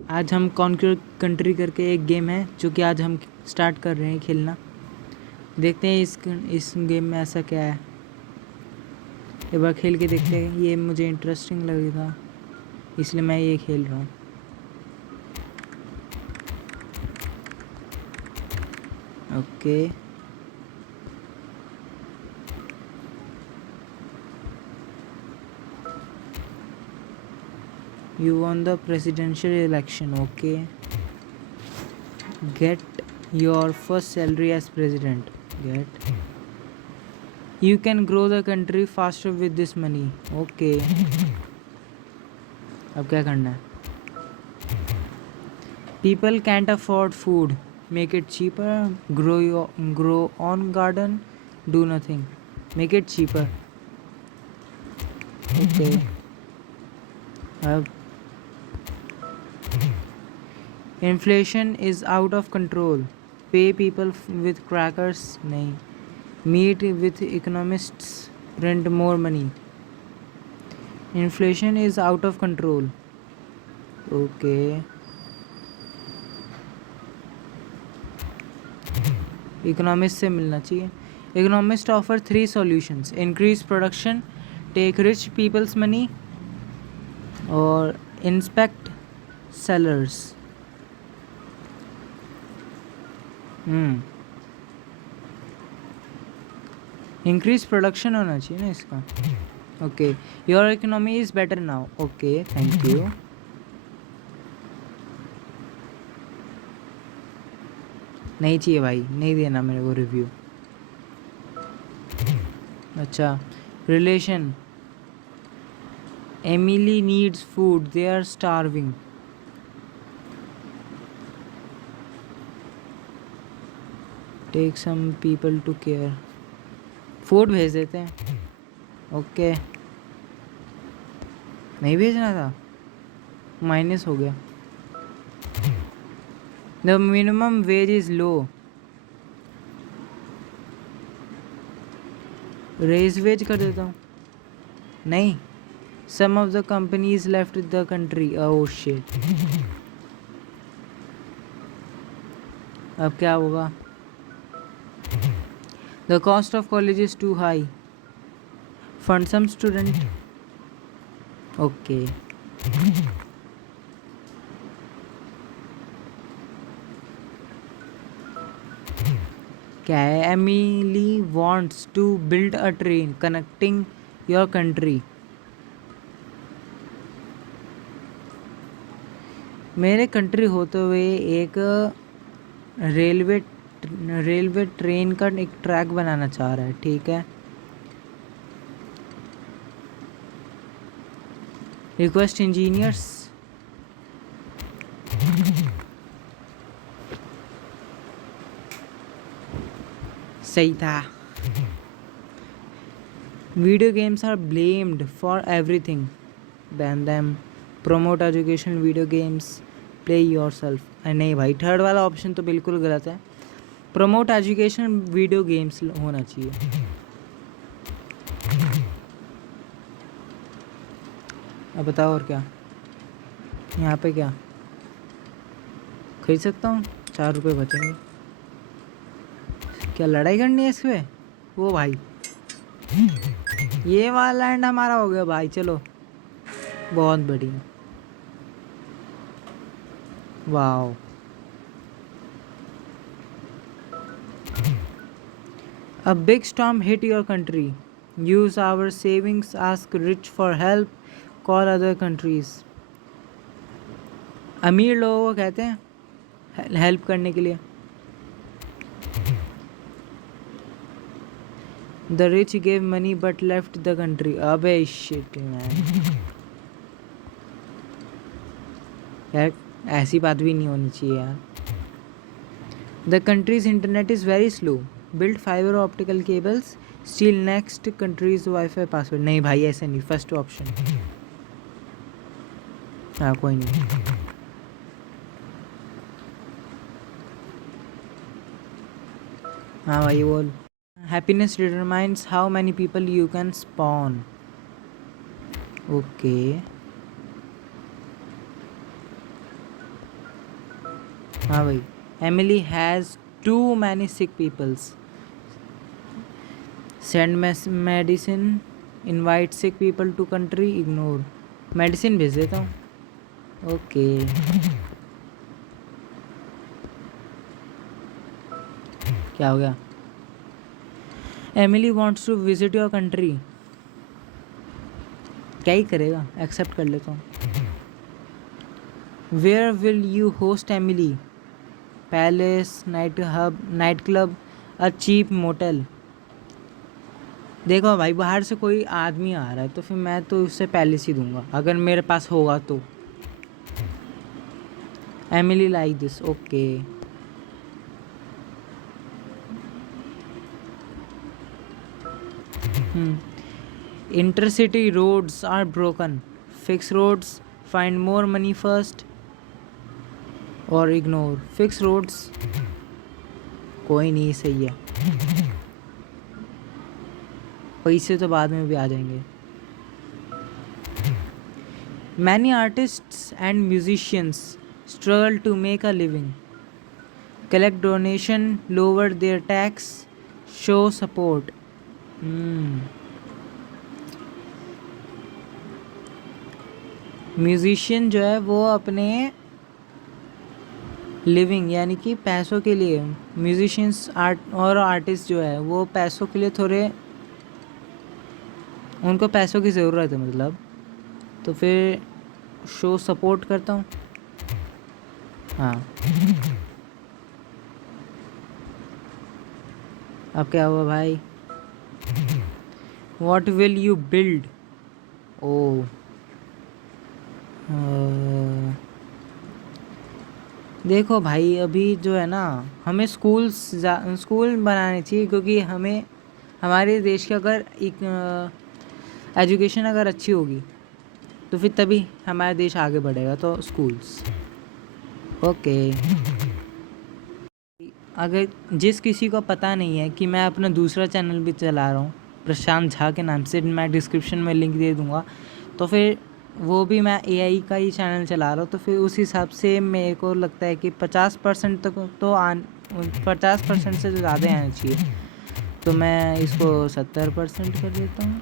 आज हम conquer country करके एक गेम है जो कि आज हम स्टार्ट कर रहे हैं खेलना। देखते हैं इस गेम में ऐसा क्या है, एक बार खेल के देखते हैं। ये मुझे इंटरेस्टिंग लगेगा इसलिए मैं ये खेल रहा हूँ। Okay, you won the presidential election. Okay, get your first salary as president. Get, you can grow the country faster with this money. Okay, अब क्या करना है? People can't afford food, make it cheaper. Grow on garden, do nothing, make it cheaper. Okay, अब inflation is out of control, pay people with crackers. नहीं, meet with economists, print more money. Inflation is out of control. Okay, economist से मिलना चाहिए. Economist offer 3 solutions: increase production, take rich people's money, or inspect sellers. Increase production होना चाहिए ना इसका. Okay, your economy is better now. Okay, thank you. नहीं चाहिए भाई, नहीं देना मेरे को रिव्यू. अच्छा, relation. Emily needs food, they are starving. Take some people to care. Food भेज देते हैं. ओके, नहीं भेजना था, माइनस हो गया. The minimum wage is low, raise wage कर देता हूँ. नहीं, some of the companies left the country. Oh shit, अब क्या होगा? The cost of college is too high, fund some student. Okay, क्या है? Emily wants to build a train connecting your country. मेरे कंट्री होते हुए एक रेलवे ट्रेन का एक ट्रैक बनाना चाह रहा है. ठीक है, रिक्वेस्ट इंजीनियर्स. सही था. Video games are blamed for everything, ban them. Promote education video games, play yourself. नहीं भाई, थर्ड वाला ऑप्शन तो बिल्कुल गलत है. प्रमोट एजुकेशन वीडियो गेम्स होना चाहिए. अब बताओ और क्या यहाँ पे, क्या खरीद सकता हूँ? 4 रुपये बचेंगे. क्या लड़ाई करनी है इस पे? वो भाई, ये वाला लैंड हमारा हो गया भाई. चलो, बहुत बढ़िया. Wow, a big storm hit your country. Use our savings, ask rich for help, call other countries. अमीर लोगों को कहते हैं हेल्प करने के लिए. The rich gave money but left the country. अबे shit man. यार ऐसी बात भी नहीं होनी चाहिए यार. The country's internet is very slow. Build fiber optical cables. Steal next country's Wi-Fi password. नहीं भाई, ऐसे नहीं. First option. हाँ, कोई नहीं. हाँ भाई, बोल. Happiness determines how many people you can spawn. Okay. हाँ भाई, Emily has too many sick peoples, send medicine, invite sick people to country, ignore. Medicine भेज देता हूँ। ओके, क्या हो गया? Emily wants to visit your country. क्या ही करेगा, एक्सेप्ट कर लेता हूँ। Where will you host Emily? Palace, night hub, night club, a cheap motel. देखो भाई, बाहर से कोई आदमी आ रहा है तो फिर मैं तो उससे पैलेस ही दूंगा अगर मेरे पास होगा तो। Emily like this, okay. Intercity roads are broken, fix roads, find more money first, और इग्नोर। फिक्स रोड्स, कोई नहीं, सही है। पैसे तो बाद में भी आ जाएंगे। Many artists and musicians struggle to make a living, collect donation, lower their tax, show support. Musician जो है वो अपने लिविंग यानी कि पैसों के लिए, म्यूजिशियंस आर्ट और आर्टिस्ट जो है वो पैसों के लिए थोड़े, उनको पैसों की ज़रूरत है मतलब, तो फिर शो सपोर्ट करता हूँ। हाँ, अब क्या हुआ भाई? What will you build? Oh, देखो भाई, अभी जो है ना, हमें स्कूल बनाने चाहिए, क्योंकि हमें हमारे देश की अगर एक एजुकेशन अगर अच्छी होगी तो फिर तभी हमारा देश आगे बढ़ेगा। तो स्कूल्स, ओके। अगर जिस किसी को पता नहीं है कि मैं अपना दूसरा चैनल भी चला रहा हूँ प्रशांत झा के नाम से, मैं डिस्क्रिप्शन में लिंक दे दूँगा, तो फिर वो भी मैं एआई का ही चैनल चला रहा हूँ, तो फिर उस हिसाब से मेरे को लगता है कि 50% तक तो 50% से ज़्यादा आना चाहिए, तो मैं इसको 70% कर देता हूँ,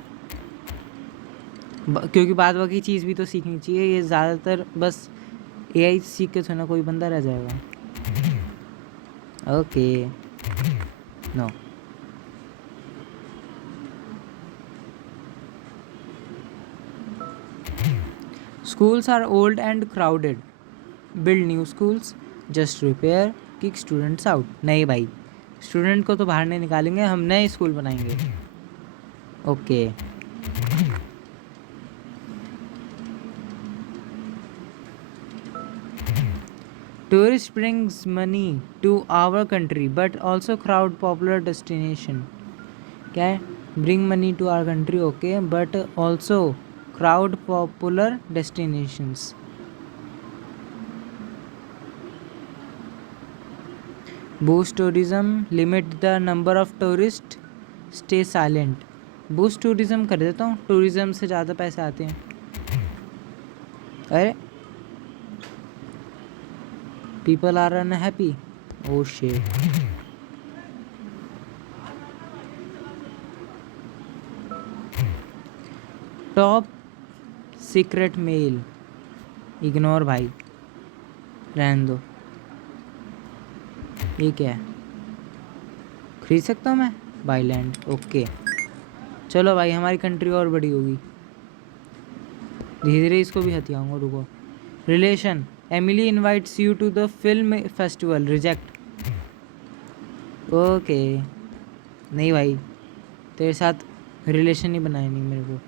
क्योंकि बाद बाकी चीज़ भी तो सीखनी चाहिए। ये ज़्यादातर बस एआई सीख के थोड़ा कोई बंदा रह जाएगा। Okay, no. Schools are old and crowded. Build new schools. Just repair. Kick students out. नहीं भाई, स्टूडेंट को तो बाहर नहीं निकालेंगे, हम नए स्कूल बनाएंगे। Okay, tourist brings money to our country but also crowd popular destination. क्या है? Bring money to our country, okay, but also crowd popular destinations. Boost tourism, limit the number of tourists, stay silent. Boost tourism कर देता हूँ, tourism से ज़्यादा पैसे आते हैं। अरे, people are unhappy, oh shit. Top secret mail, ignore भाई, रहने दो। ये क्या है? खरीद सकता हूँ मैं? By land, okay. चलो भाई, हमारी कंट्री और बड़ी होगी। धीरे धीरे इसको भी हथियाऊंगा, रुको। Relation, Emily invites you to the film festival, reject. Okay, नहीं भाई, तेरे साथ रिलेशन ही बनाए नहीं मेरे को।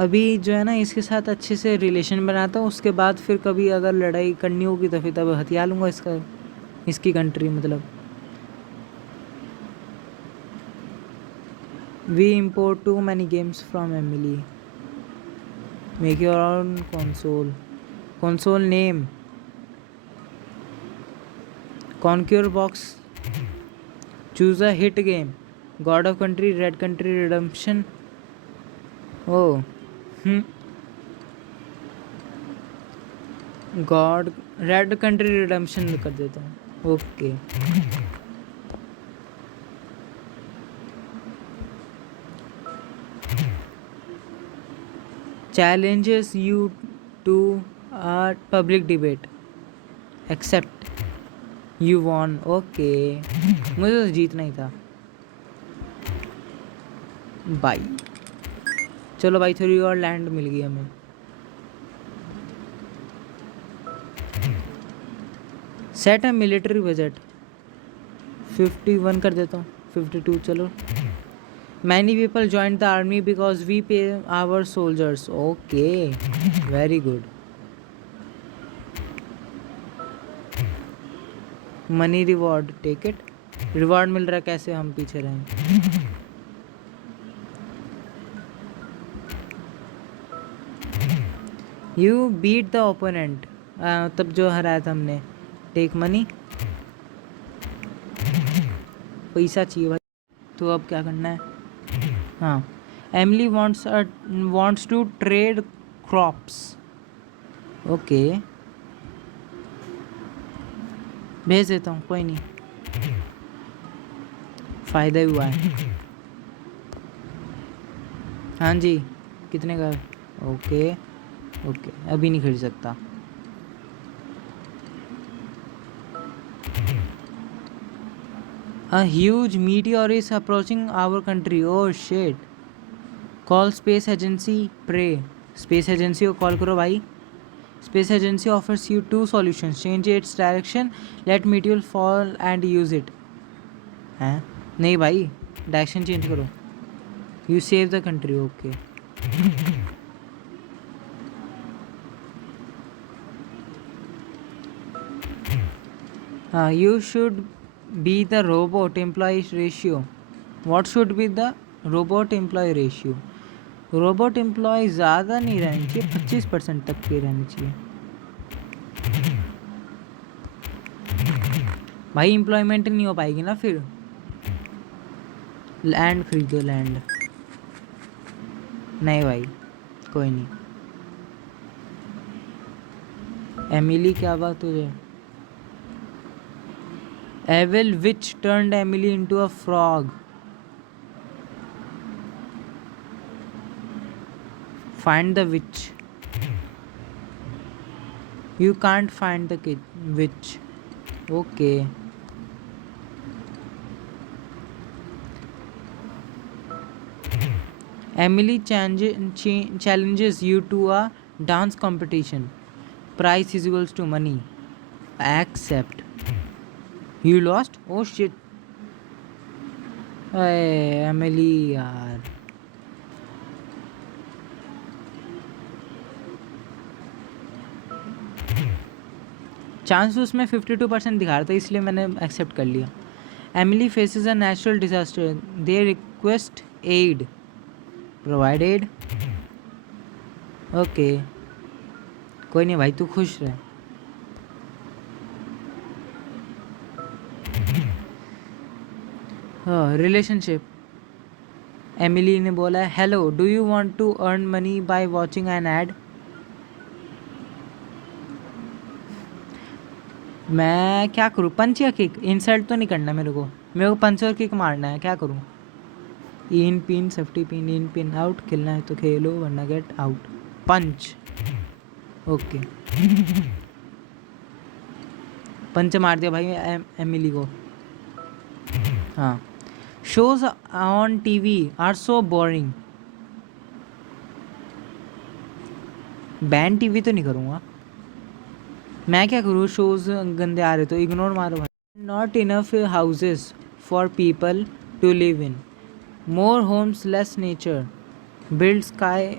अभी जो है ना, इसके साथ अच्छे से रिलेशन बनाता हूँ, उसके बाद फिर कभी अगर लड़ाई करनी होगी तो फिर तब हथिया लूँगा इसकी कंट्री मतलब। We import too many games from Emily, make your own console name, conquer box, choose a hit game, god of country, red country redemption. Oh, god red country redemption कर देता हूँ। Okay challenges you to a public debate accept you won। ओके मुझे तो जीतना ही था भाई। चलो भाई थोड़ी और लैंड मिल गई हमें। सेट है मिलिट्री बजट 51 कर देता हूँ 52। चलो many people join the army because we pay our soldiers. Okay very good. Money reward take it. Reward मिल रहा है कैसे हम पीछे रहें। यू बीट द ओपोनेंट तब जो हराया था हमने। टेक मनी पैसा चाहिए भाई। तो अब क्या करना है। हाँ Emily wants to trade crops. Okay भेज देता हूँ कोई नहीं फ़ायदा ही हुआ है। हाँ जी कितने का। ओके ओके अभी नहीं खरीद सकता। A huge meteor is approaching our country. Oh shit. Call space agency pray। space agency को कॉल करो भाई। space agency offers you two solutions: change its direction, let meteor fall and use it। हैं नहीं भाई direction change करो। you save the country। okay you should be the robot employee ratio। what should be the robot employee ratio। Robot employ ज़्यादा नहीं रहनी चाहिए 25% तक की रहनी चाहिए। भाई एम्प्लॉयमेंट नहीं हो पाएगी ना फिर। लैंड खरीदो लैंड। नहीं भाई कोई नहीं। एमिली क्या बात हो जाए। Evil witch turned Emily into a frog. Find the witch. You can't find the witch. Okay Emily challenges you to a dance competition. Price is equals to money. Accept। You lost? Oh shit। अरे Emily यार chance उसमें 52% दिखा रहा था इसलिए मैंने accept कर लिया। Emily faces a natural disaster, they request aid, provide aid. Okay कोई नहीं भाई तू खुश रह। हाँ रिलेशनशिप। एमिली ने बोला hello do you want to earn money by watching an ad. मैं क्या करूँ पंच या किक। इंसल्ट तो नहीं करना मेरे को पंच और किक मारना है। क्या करूँ। In pin safety pin in pin out. खेलना है तो खेलो वरना get out. Punch okay punch मार दिया भाई एमिली को। हाँ shows on TV are so boring. Ban TV तो नहीं करूँगा मैं। क्या करूँ शोज गंदे आ रहे तो इग्नोर मारो भाई। Not enough houses for people to live in, more homes less nature, build sky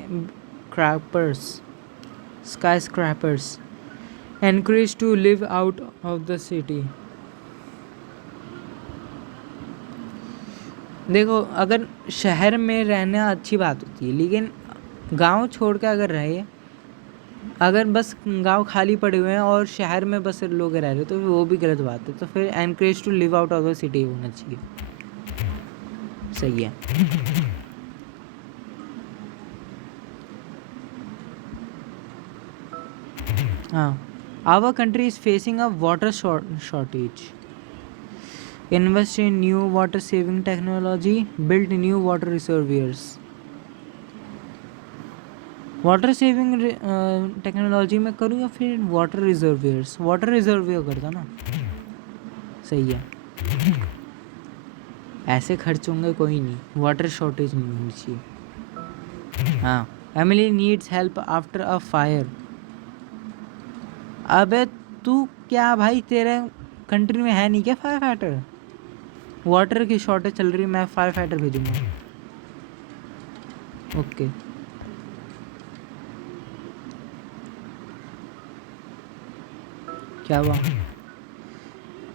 scrapers, encouraged to live out of the city। देखो अगर शहर में रहना अच्छी बात होती है लेकिन गांव छोड़ के अगर रहे, अगर बस गांव खाली पड़े हुए हैं और शहर में बस लोग रह रहे तो वो भी गलत बात है। तो फिर encourage to live out of the city होना चाहिए। सही है। हाँ Our country is facing a water shortage. Invest in new water saving technology, build new water reservoirs. Water saving technology में करूँ या फिर वाटर रिजर्वियर्स? वाटर रिजर्वियर करता ना, सही है। ऐसे खर्च होंगे कोई नहीं, वाटर शॉर्टेज नहीं होनी चाहिए। हाँ, Emily needs help after a fire. अबे तू क्या भाई, तेरे कंट्री में है नहीं क्या फायर फाइटर? वाटर की शॉर्टेज चल रही है, मैं फायर फाइटर भेजूँगा। ओके, क्या हुआ?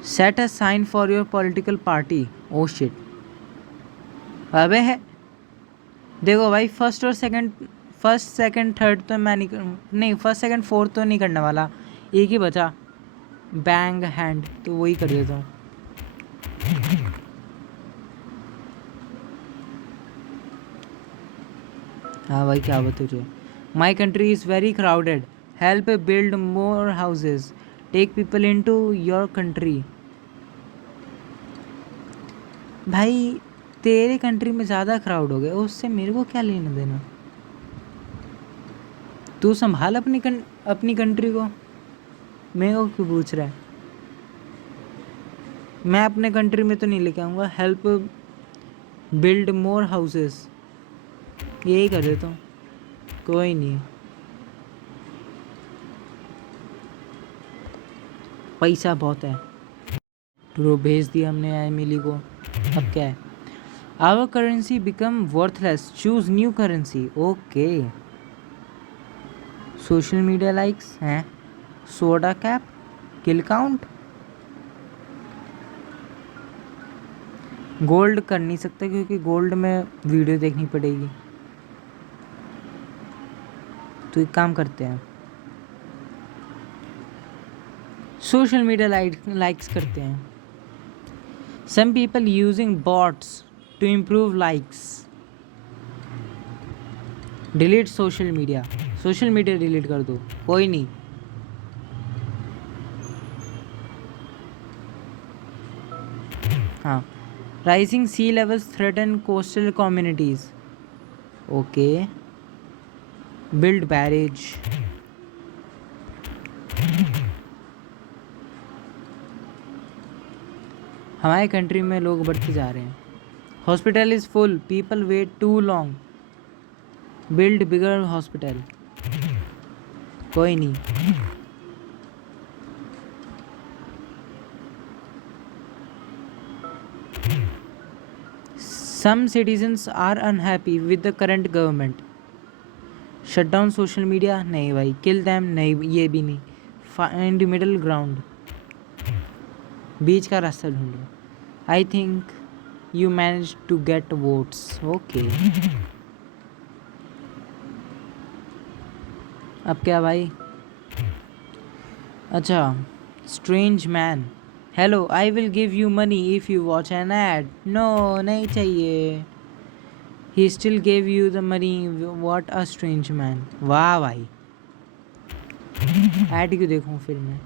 Set a sign for your political party. Oh shit, अबे है देखो भाई, फर्स्ट सेकंड थर्ड तो मैं नहीं फर्स्ट सेकंड फोर्थ तो नहीं करने वाला, एक ही बचा बैंग हैंड, तो वही कर देता हूँ। हाँ भाई, क्या बता तुझे? My country is very crowded, help build more houses, take people into your country. भाई तेरे कंट्री में ज़्यादा क्राउड हो गया, उससे मेरे को क्या लेना देना? तू संभाल अपनी कंट्री को, मेरे को क्यों पूछ रहा है? मैं अपने कंट्री में तो नहीं लेके आऊँगा। हेल्प बिल्ड मोर हाउसेस, यही कर देता हूँ, कोई नहीं। पैसा बहुत है, तो भेज दिया हमने एमिली को। अब क्या है? Our currency become worthless, choose new currency. Okay, social media likes हैं, soda cap, kill count. Gold कर नहीं सकते क्योंकि गोल्ड में वीडियो देखनी पड़ेगी, तो एक काम करते हैं, सोशल मीडिया लाइक्स करते हैं। Some people using bots to improve likes. Delete social media delete कर दो, कोई नहीं। हाँ, rising sea levels threaten coastal communities. Okay, build barrage. हमारे कंट्री में लोग बढ़ते जा रहे हैं। Hospital is full, people wait too long, build bigger hospital. कोई नहीं। Some citizens are unhappy with the current government, shut down social media. नहीं भाई, किल दैम, नहीं ये भी नहीं। फाइंड मिडल ग्राउंड, बीच का रास्ता ढूंढो। I think you manage to get votes. Okay, अब क्या भाई? अच्छा, strange man, hello, I will give you money if you watch an ad. No, नहीं चाहिए। He still gave you the money, what a strange man. वाह भाई, add क्यों देखूँ फिर मैं?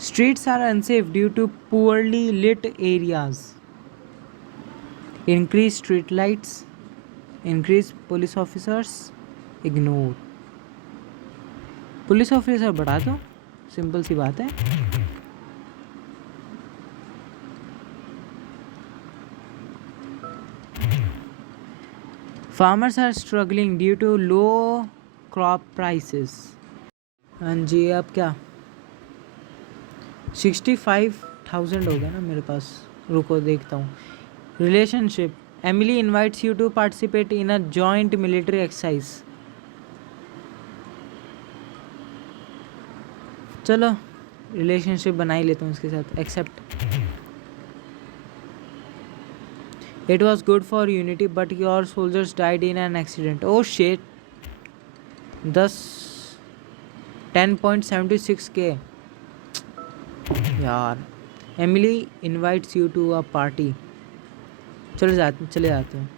Streets are unsafe due to poorly lit areas. Increase street lights, increase police officers, ignore. Police officer बढ़ा दो, सिंपल सी बात है। Farmers are struggling due to low crop prices. हाँ जी, अब क्या? 65,000 हो गया ना मेरे पास, रुको देखता हूँ। Relationship, Emily invites you to participate in a joint military exercise. चलो रिलेशनशिप बना ही लेता हूँ इसके साथ, accept. It was good for unity but your soldiers died in an accident. Oh shit, 10.76K यार। Emily invites you to a party, चले जाते हैं।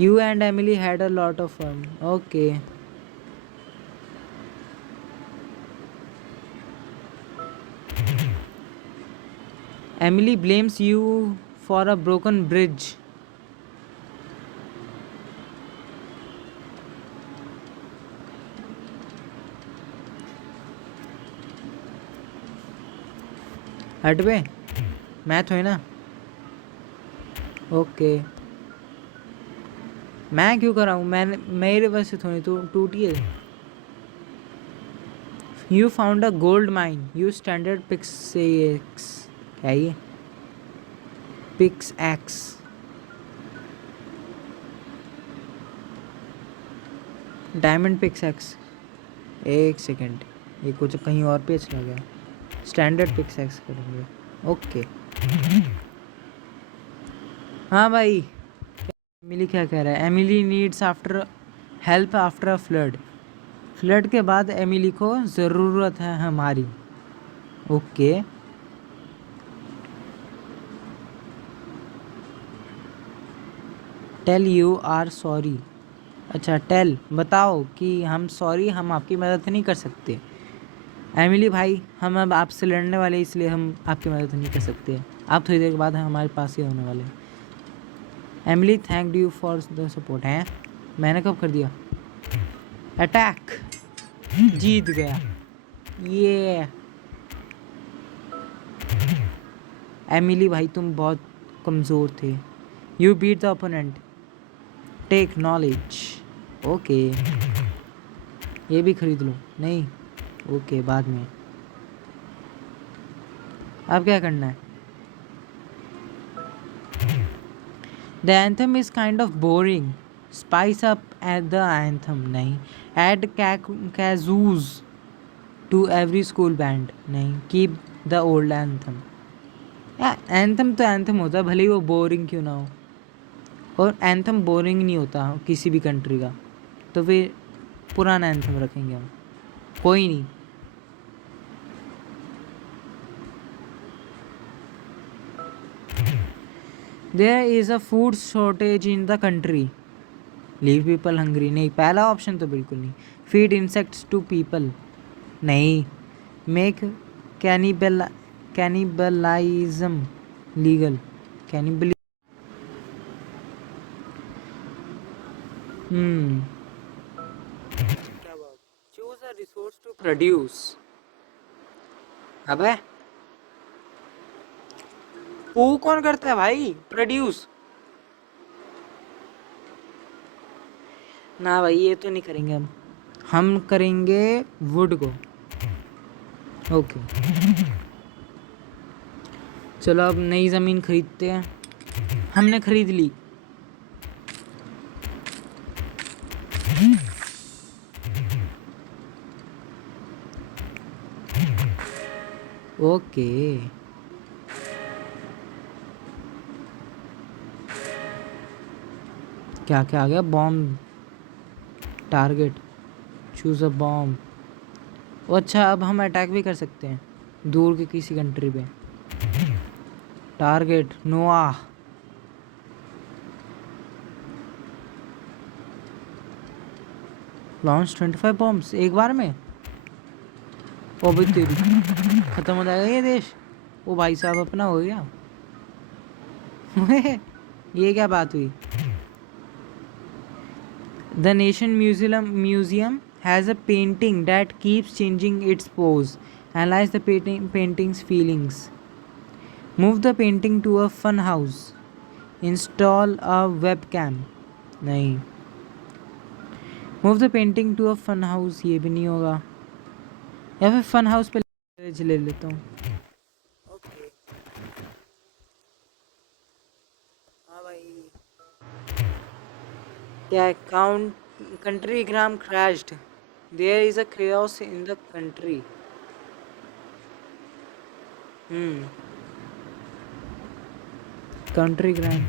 You and Emily had a lot of fun. Okay. Emily blames you for a broken bridge. हट बे, math हुई ना। Okay, मैं क्यों कराऊँ? मैंने मेरे वजह से थोड़ी तो टूटी है। You found a gold mine, you standard picks क्या ये? Pickaxe. Diamond pickaxe. एक सेकेंड, ये कुछ कहीं और पे चला गया। स्टैंडर्ड पिक्स एक्स करेंगे। ओके। हाँ भाई, एमिली क्या कह रहा है? Emily needs after help after a flood. Flood के बाद एमिली को ज़रूरत है हमारी। Okay. Tell you are sorry. अच्छा, टेल बताओ कि हम सॉरी, हम आपकी मदद नहीं कर सकते। एमिली भाई, हम अब आपसे लड़ने वाले, इसलिए हम आपकी मदद नहीं कर सकते। आप थोड़ी देर के बाद हमारे पास ही होने वाले। Emily thank you for the support. हैं, मैंने कब कर दिया? अटैक। जीत गया ये। एमिली भाई, तुम बहुत कमज़ोर थे। You beat the opponent, take knowledge. Okay, ये भी खरीद लो। नहीं, ओके, बाद में। अब क्या करना है? The anthem is kind of boring, spice up at the anthem. नहीं, add kazoos to every school band. नहीं, keep the old anthem. Anthem तो एंथम होता है, भले ही वो बोरिंग क्यों ना हो। और एंथम बोरिंग नहीं होता किसी भी कंट्री का, तो फिर पुराना एंथम रखेंगे हम। कोई नहीं। There is a food shortage in the country, leave people hungry. नहीं, पहला ऑप्शन तो बिल्कुल नहीं। Feed insects to people. नहीं। Make cannibalism legal. Cannibal. Choose a resource to produce. अबे, वो कौन करता है भाई प्रोड्यूस? ना भाई, ये तो नहीं करेंगे हम करेंगे वुड को। ओके, चलो अब नई ज़मीन खरीदते हैं। हमने खरीद ली। ओके, क्या क्या आ गया? Bomb target, choose a bomb. अच्छा, अब हम अटैक भी कर सकते हैं दूर के किसी कंट्री पे। टारगेट नोआ। लॉन्च 25 बॉम्ब्स एक बार में। ओ भाई तेरी, खत्म हो जाएगा ये देश। ओ भाई साहब, अपना हो गया। ये क्या बात हुई? The nation museum has a painting that keeps changing its pose. Analyze the painting's feelings. Move the painting to a fun house. Install a webcam. नहीं। Move the painting to a fun house, ये भी नहीं होगा। या फिर fun house पे ले लेता हूँ। ओके, हाँ भाई। क्या count country gram crashed. There is a chaos in the country. Country gram.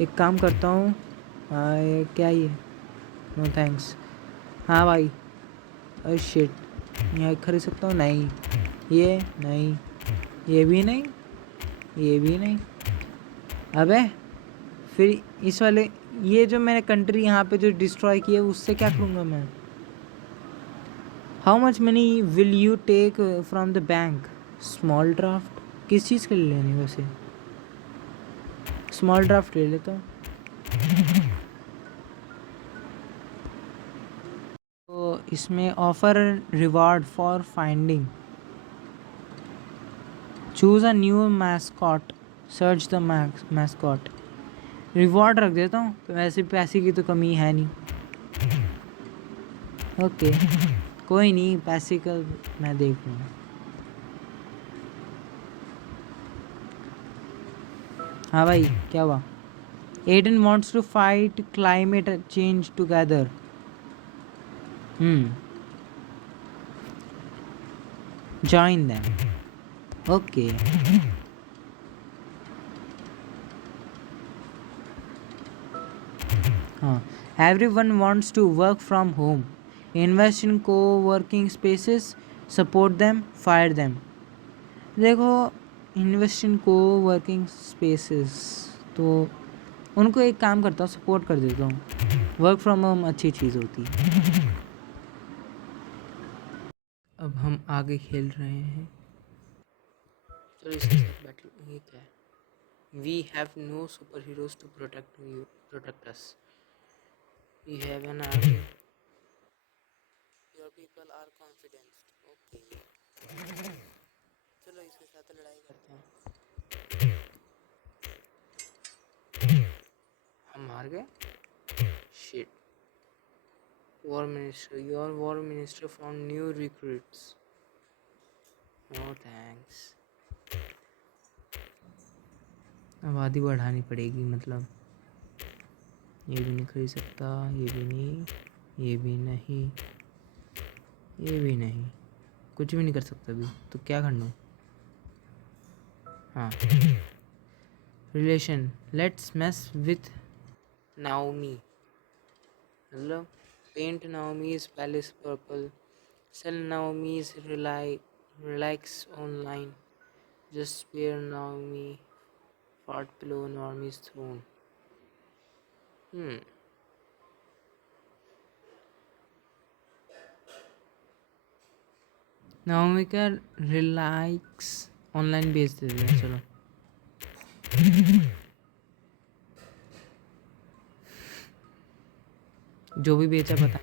एक काम करता हूँ। ये क्या ये? No thanks. हाँ भाई, अरे शिट, यहाँ खरीद सकता हूँ? नहीं, ये नहीं, ये भी नहीं, ये भी नहीं। अबे फिर इस वाले ये जो मैंने कंट्री यहाँ पे जो डिस्ट्रॉय की है उससे क्या करूँगा मैं? How much money will you take from the bank? Small draft किस चीज़ के लिए लेनी वैसे? स्मॉल ड्राफ्ट ले लेता हूँ। तो इसमें offer reward for finding, choose a new mascot, search the mascot. Reward रख देता हूँ, तो वैसे पैसे की तो कमी है नहीं। ओके कोई नहीं, पैसे का मैं देख लूँगा। हाँ भाई क्या हुआ? Aiden wants to fight climate change together. Join them. Okay हाँ, everyone wants to work from home, invest in coworking spaces, support them, fire them. देखो invest in coworking spaces, तो उनको एक काम करता हूँ, support कर देता हूँ। वर्क फ्रॉम होम अच्छी चीज़ होती है। अब हम आगे खेल रहे हैं। चलो इसके साथ बैटल ये क्या है? We have no superheroes to protect us, we have an army, your people are confident. Okay चलो इसके साथ लड़ाई करते हैं। हम हार गए। Shit. War minister, your war minister found new recruits. No thanks. आबादी बढ़ानी पड़ेगी, मतलब ये भी नहीं खरीद सकता, ये भी नहीं, ये भी नहीं, ये भी नहीं, कुछ भी नहीं कर सकता अभी। तो क्या करना? हाँ relation, let's mess with Naomi. मतलब paint Naomi's palace purple, sell Naomi's relics online, just spare Naomi fought pillow Naomi's throne. Naomi का रिलैक्स ऑनलाइन बेच देते हैं। चलो जो भी बेचा पता नहीं,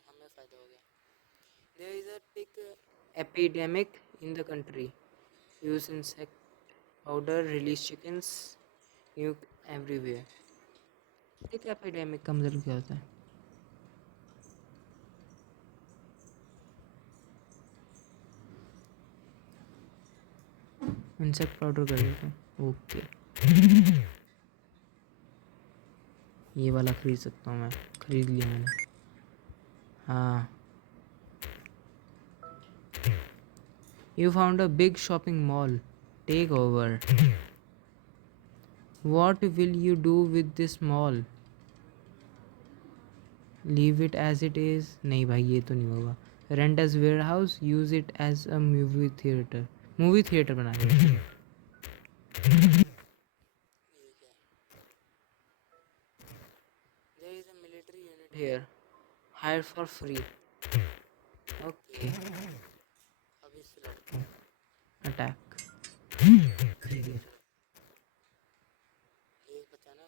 हमें फायदा हो गया। There is a tick epidemic in the country, use insect powder, release chickens, nuke everywhere. Tick epidemic का मतलब क्या होता है? इंसेक्ट पाउडर कर देता हूँ। ओके ये वाला खरीद सकता हूँ मैं, खरीद लिया मैंने। हाँ you found a big shopping mall, take over. What will you do with this mall? Leave it as it is. नहीं भाई ये तो नहीं होगा। Rent as warehouse, use it as a movie theatre. Movie theatre बना दें। There is a military unit here, hired for free. Okay. अब इससे लड़ते हैं। अटैक। एक बचाना।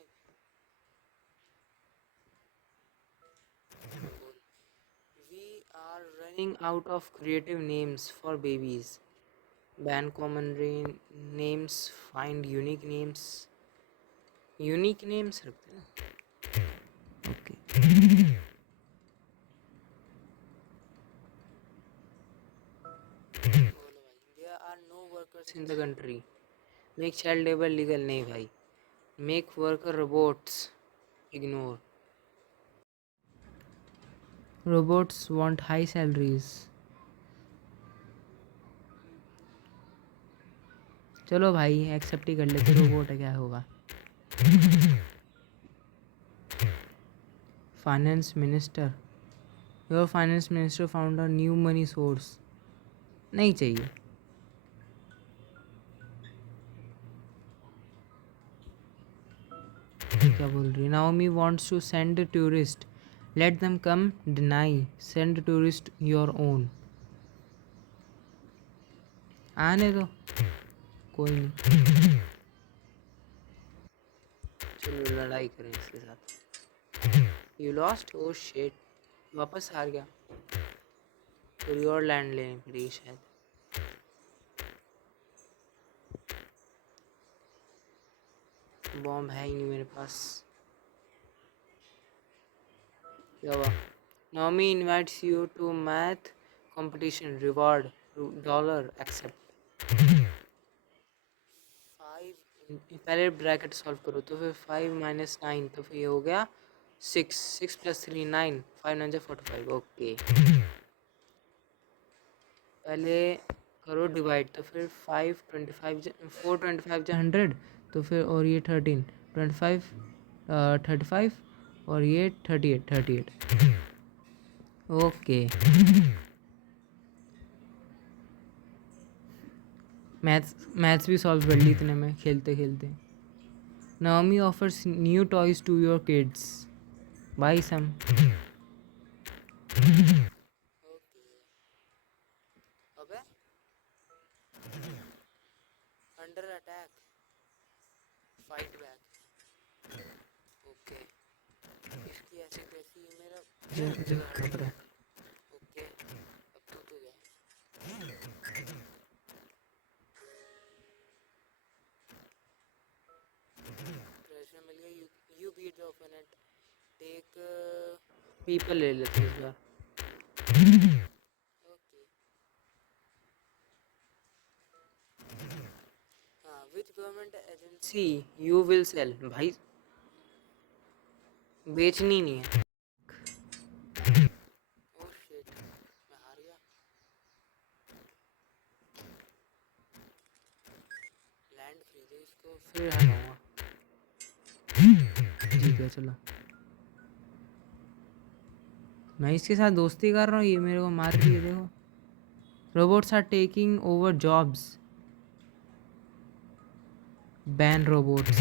We are running out of creative names for babies. Ban common names, find unique names. Unique names रखते हैं। Okay. There are no workers in the country. Make child labor legal. नहीं भाई. Make worker robots. Ignore. Robots want high salaries. चलो भाई accept ही कर लेते, robot है क्या होगा। Finance minister, your finance minister found a new money source. नहीं चाहिए। क्या बोल रही है? Naomi wants to send tourist, let them come, deny, send tourist your own. आने दो, कोई नहीं, चलो लड़ाई करें इसके साथ। यू लॉस्ट, ओ शिट, वापस हार गया। थोड़ी और लैंड लेनी पड़ेगी शायद। बॉम्ब है ही नहीं मेरे पास। क्या हुआ? Naomi invites you to math competition, reward dollar accept. 5, पहले ब्रैकेट सॉल्व करो तो फिर 5 - 9 तो फिर ये हो गया 6, 6 + 3 9, 5 9 45। ओके, पहले करो डिवाइड तो फिर 5 25 4 25 100 तो फिर, और ये 13 25 35 और ये 38 ओके। मैथ्स भी सॉल्व कर ली इतने में खेलते खेलते। Naomi offers new toys to your kids, buy some. अबे under attack, fight back. Okay, इसकी ऐसे कैसी है मेरा जगह हट रहा है। ओके, अब तो गया। प्रेशर मिल गया। You beat the opponent, take people ले लेते इस बार। ओके, हाँ, which government agency you will sell, भाई बेचनी नहीं है। ओह शिट, मैं हार गया। लैंड खरीदे इसको फिर हटाऊंगा। ठीक है चलो, मैं इसके साथ दोस्ती कर रहा हूँ, ये मेरे को मार रही है। देखो, robots are taking over jobs, ban robots.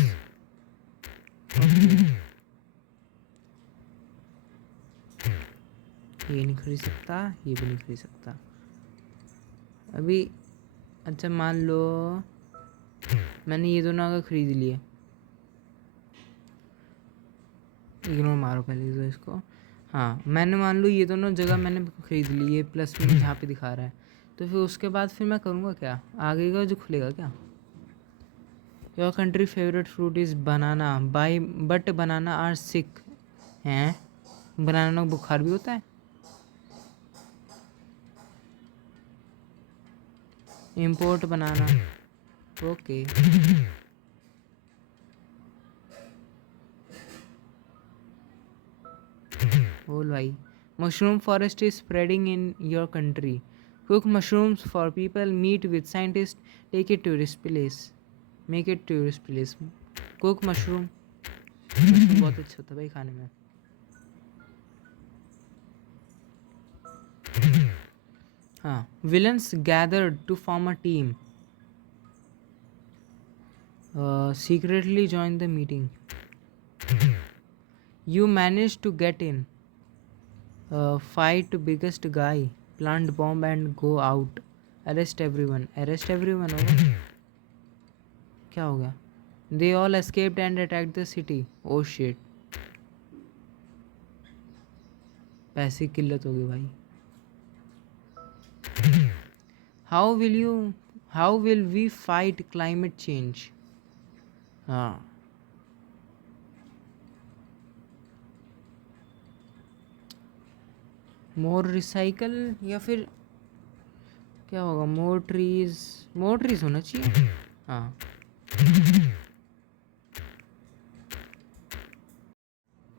ये नहीं खरीद सकता, ये भी नहीं खरीद सकता अभी। अच्छा मान लो मैंने ये दोनों अगर खरीद लिए, इग्नोर मारो पहले तो इसको। हाँ, मैंने मान लो ये दोनों जगह मैंने खरीद ली, ये प्लस में जहाँ पे दिखा रहा है, तो फिर उसके बाद फिर मैं करूँगा क्या? आगे का जो खुलेगा क्या? Your country favourite fruit is banana, buy but banana are sick. हैं, बनाना को बुखार भी होता है? Import banana, okay. बोल भाई। Mushroom forest is spreading in your country, cook mushrooms for people, meet with scientist, take it tourist place, make it tourist place. Cook mushroom, mushroom बहुत अच्छा होता है भाई खाने में। हाँ, villains gathered to form a team, secretly join the meeting, you managed to get in, fight biggest guy, plant bomb and go out, arrest everyone होगा? क्या हो गया? they all escaped and attacked the city, oh shit, पैसे की किल्लत होगी भाई। how will you how will we fight climate change? हाँ, मोर रिसाइकल या फिर क्या होगा? मोर ट्रीज होना चाहिए। हाँ,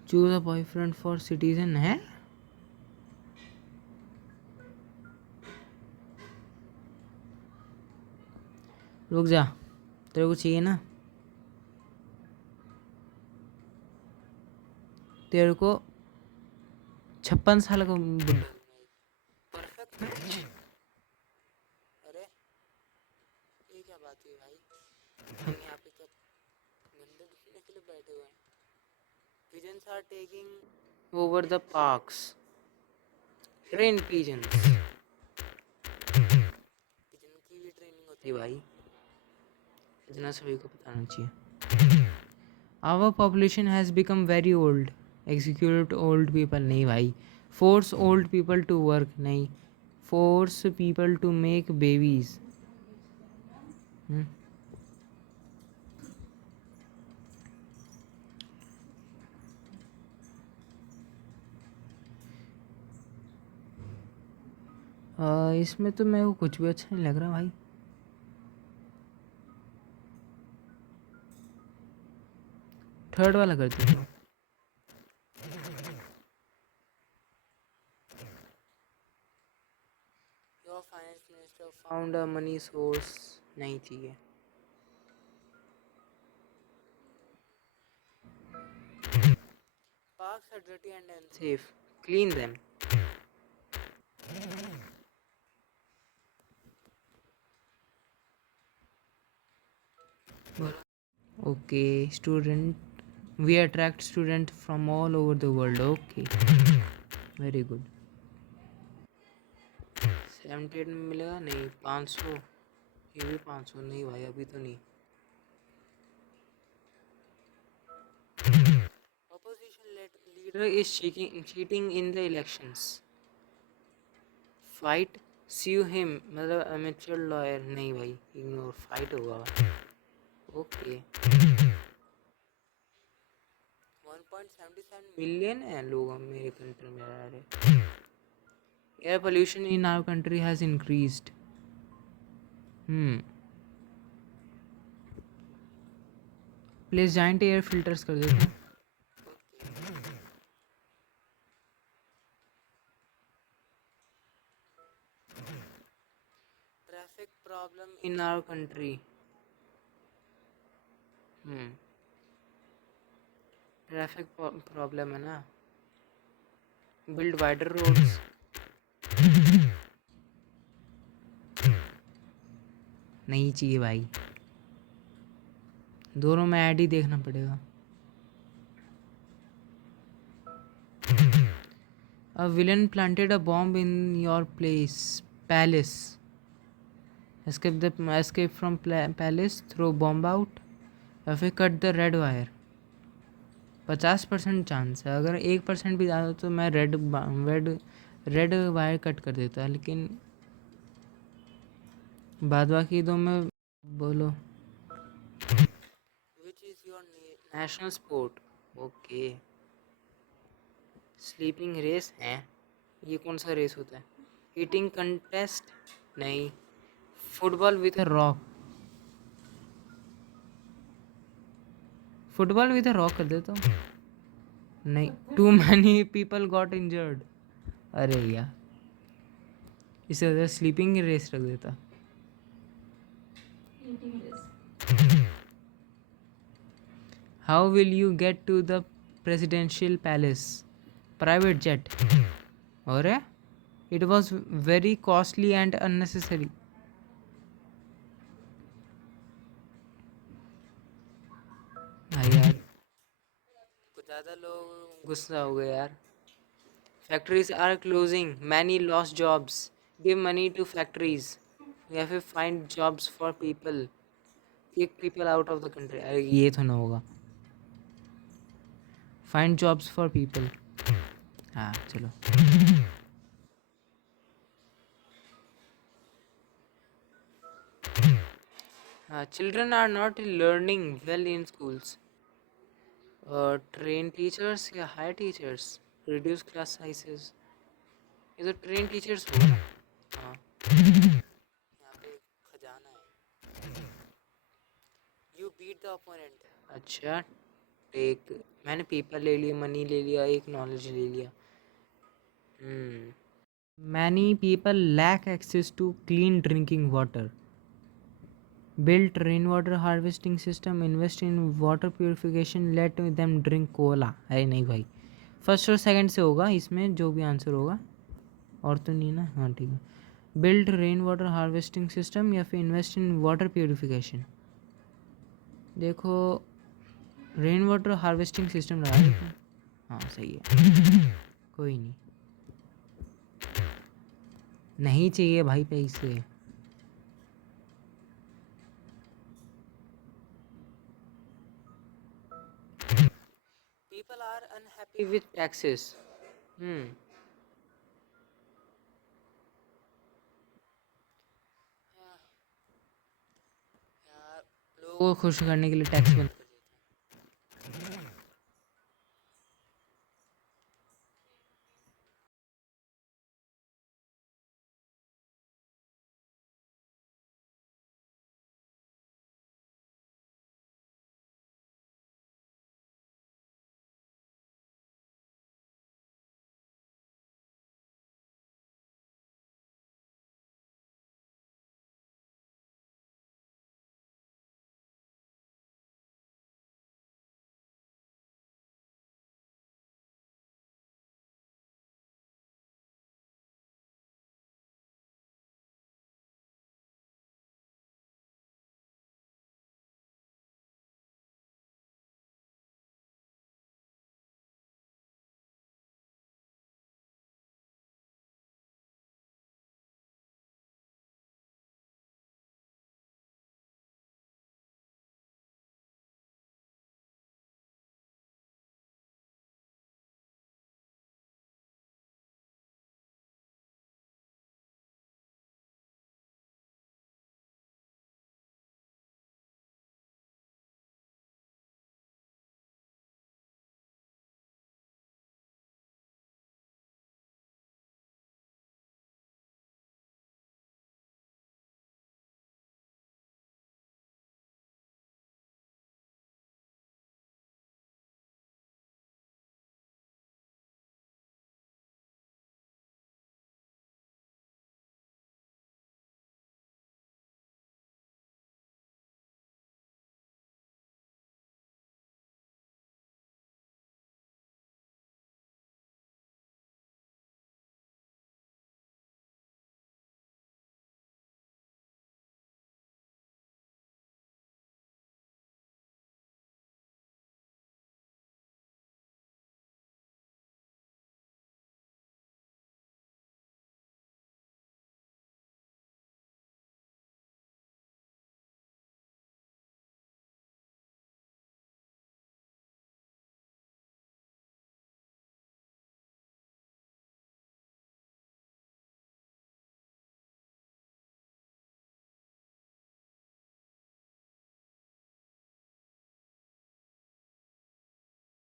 choose a boyfriend for citizen है। रुक जा, तेरे को चाहिए ना? तेरे को 56 साल का बुढ़ा, परफेक्ट मैच। अरे ये क्या बात हुई भाई, हम यहाँ पे क्या गंदे दिखने के लिए बैठे हुए हैं? Pigeons are taking over the parks. Train pigeons. Pigeon की भी ट्रेनिंग होती है भाई, इतना सभी को बताना चाहिए. Our population has become very old. Execute old people. नहीं भाई. Force old people to work. नहीं. Force people to make babies. इसमें तो मेरे को कुछ भी अच्छा नहीं लग रहा भाई. थर्ड वाला कर दो. Your finance minister found a money source. नहीं ठीक है. Parks are dirty and unsafe. Clean them. Okay, student. We attract students from all over the world. Okay, very good. 78 में मिलेगा नहीं. 500. ये भी 500 नहीं भाई, अभी तो नहीं. Opposition leader is cheating in the elections. Fight, sue him. मतलब amateur lawyer नहीं भाई, ignore. Fight होगा. Okay. 1.77 million है लोग मेरे कंट्री में रह रहे. Air pollution in our country has increased. Place giant air filters कर देते हैं. Traffic problem in our country. Traffic problem है ना. Build wider roads. नहीं चाहिए भाई, दोनों में ऐड ही देखना पड़ेगा. A villain planted a bomb in your palace. Escape from palace, throw bomb out, या फिर cut the red wire. 50% chance है. अगर 1% भी ज़्यादा तो मैं रेड वायर कट कर देता, लेकिन बाद बाकी दो में. बोलो. Which is your national sport? Okay. Sleeping race है. ये कौन सा रेस होता है? ईटिंग कंटेस्ट नहीं. Football with a rock. Football with a rock कर देता हूँ. नहीं. Too many people got injured. अरे यार, इसे वजह स्लीपिंग रेस रख देता. How will you get to the presidential palace? Private jet. और it was very costly and unnecessary. यार कुछ ज़्यादा लोग गुस्सा हो गए यार. Factories are closing, many lost jobs. Give money to factories, या फिर find jobs for people. Kick people out of the country. अरे ये तो ना होगा. Find jobs for people. हाँ चलो. Children are not learning well in schools. Train teachers या hire teachers. Reduce class sizes. ये तो ट्रेन टीचर्स होगा. हाँ, यहाँ पे खजाना है. You beat the opponent. अच्छा, टेक. मैंने पेपर ले लिया, मनी ले लिया, एक नॉलेज ले लिया. Many people lack access to clean drinking water. Build rainwater harvesting system, invest in water purification, let them drink cola. अरे नहीं भाई, फर्स्ट और सेकंड से होगा इसमें जो भी आंसर होगा. और तो नहीं ना. हाँ ठीक है. Build rain water harvesting system या फिर इन्वेस्ट इन वाटर प्योरीफिकेशन. देखो, रेन वाटर हार्वेस्टिंग सिस्टम लगा देते हैं. हाँ सही है, कोई नहीं। नहीं चाहिए भाई पैसे। People are unhappy with taxes. यार लोगों को खुश करने के लिए टैक्स बन